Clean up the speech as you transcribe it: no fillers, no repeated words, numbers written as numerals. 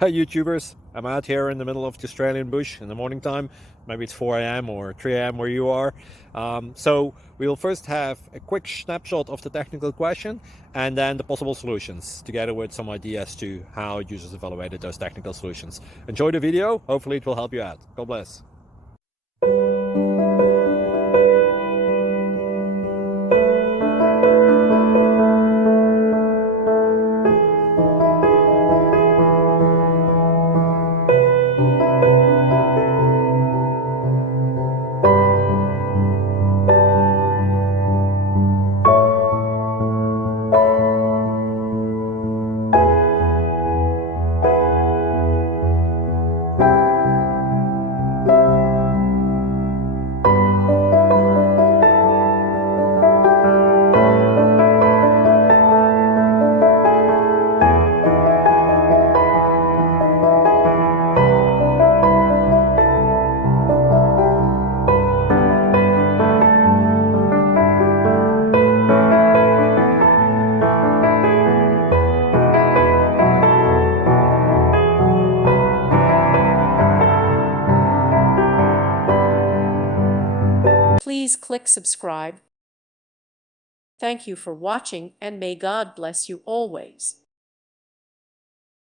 Hey YouTubers, I'm out here in the middle of the Australian bush in the morning time. Maybe it's 4 a.m. or 3 a.m. where you are. So we'll first have a quick snapshot of the technical question and then the possible solutions, together with some ideas to how users evaluated those technical solutions. Enjoy the video, hopefully it will help you out. God bless. Please click subscribe. Thank you for watching, and may God bless you always.